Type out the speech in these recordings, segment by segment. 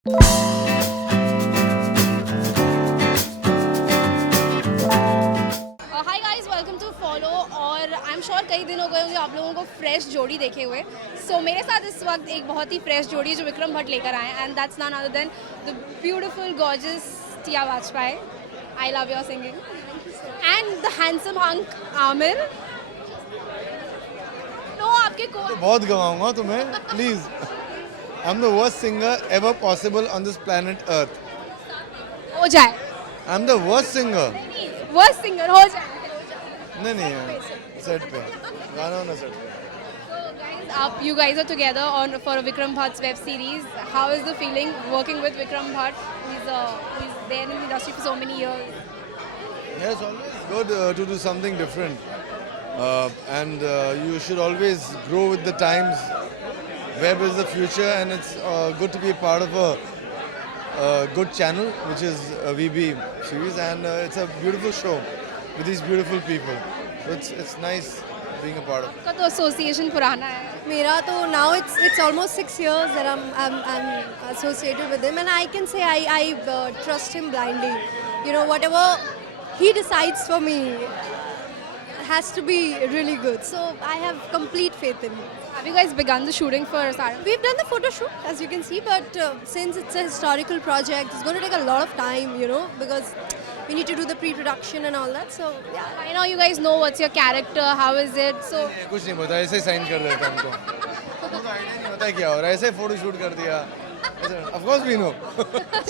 Hi guys, welcome to follow. और I am sure कई दिन हो गए होंगे आप लोगों को फ्रेश जोड़ी देखे हुए। सो मेरे साथ इस वक्त एक बहुत ही फ्रेश जोड़ी जो विक्रम भट्ट लेकर आए हैं, and that's none other than the beautiful gorgeous Tia Vajpayee. I love your singing and the handsome hunk Aamir. तो आपके को तो बहुत गवाऊंगा तुम्हें, please. I am the worst singer ever possible on this planet earth. हो जाए, I am the worst singer. Worst singer हो जाए। नहीं सेट पे गाना होना सेट पे। You guys are together on for Vikram Bhatt's web series. How is the feeling working with Vikram Bhatt? He's there in the industry for so many years. Yeah, it's always good to do something different, and you should always grow with the times. Web is the future, and it's good to be a part of a good channel, which is VB series, and it's a beautiful show with these beautiful people. So it's nice being a part of it. आपका तो association पुराना है। मेरा तो now it's almost 6 years that I'm associated with him, and I can say I trust him blindly. You know, whatever he decides for me has to be really good. So I have complete faith in him. Have you guys begun the shooting for Saram? We've done the photo shoot, as you can see, but since it's a historical project, it's going to take a lot of time, you know, because we need to do the pre-production and all that. So yeah. I know you guys know what's your character, how is it? So कुछ नहीं पता, ऐसे ही sign कर देता हमको। हमको idea नहीं पता क्या हो रहा है, ऐसे फोटो शूट कर दिया। Of course we know.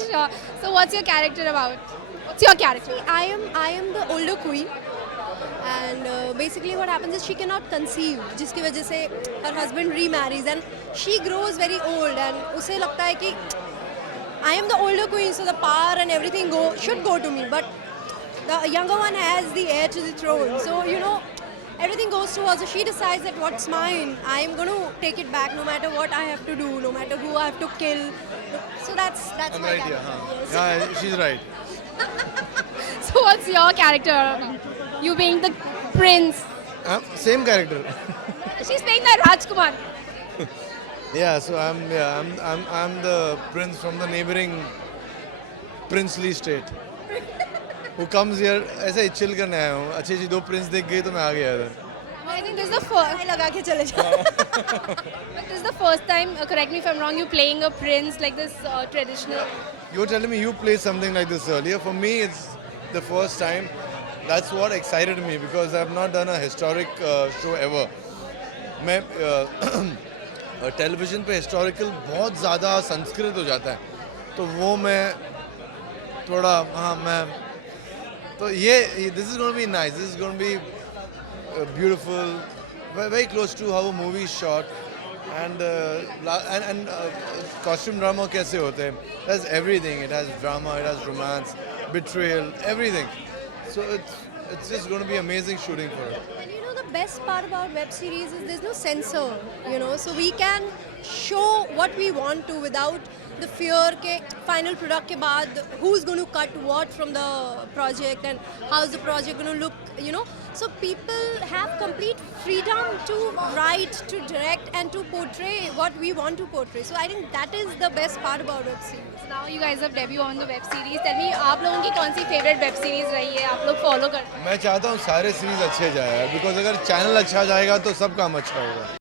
sure. So what's your character about? What's your character? I am the older queen, and basically what happens is she cannot conceive, जिसकी वजह से her husband remarries and she grows very old, and उसे लगता है कि I am the older queen, so the power and everything should go to me, but the younger one has the heir to the throne, so you know everything goes to her. So she decides that what's mine, I am going to take it back no matter what I have to do, no matter who I have to kill. So that's I'm my right here. character. Huh? Yes. Yeah, she's right. So what's your character? You being the prince. Same character. She's playing the Rajkumar. Yeah, so I'm the prince from the neighboring princely state who comes here ऐसे ही chill करने आया हूँ। अच्छी दो prince देख गई तो मैं आ गया इधर। I think this is the first. I लगा के चले जाओ. But this is the first time, correct me if I'm wrong, you playing a prince like this traditional. You were telling me you played something like this earlier. For me, it's the first time. That's what excited me because I've not done a historic show ever. मैं television पे historical बहुत ज़्यादा संस्कृत हो जाता है, तो वो मैं थोड़ा मैं तो ये this is going to be nice. This is going to be beautiful, very close to how a movie is shot, and costume drama कैसे होते हैं? It has everything. It has drama, it has romance, betrayal, everything. So it's just going to be amazing shooting for it. And you know the best part about web series is there's no censor, you know, so we can show what we want to without the fear के final product के बाद who's going to cut what from the project and how's the project going to look, you know. So people have complete freedom to write, to direct and to portray what we want to portray. So I think that is the best part about web series. Now you guys have debut on the web series. Tell me, आप लोगों की कौन सी favorite web series रही है? आप लोग follow करते हैं? मैं चाहता हूँ सारे सीरीज अच्छे जाए यार, बिकॉज अगर चैनल अच्छा जाएगा तो सब काम अच्छा होगा।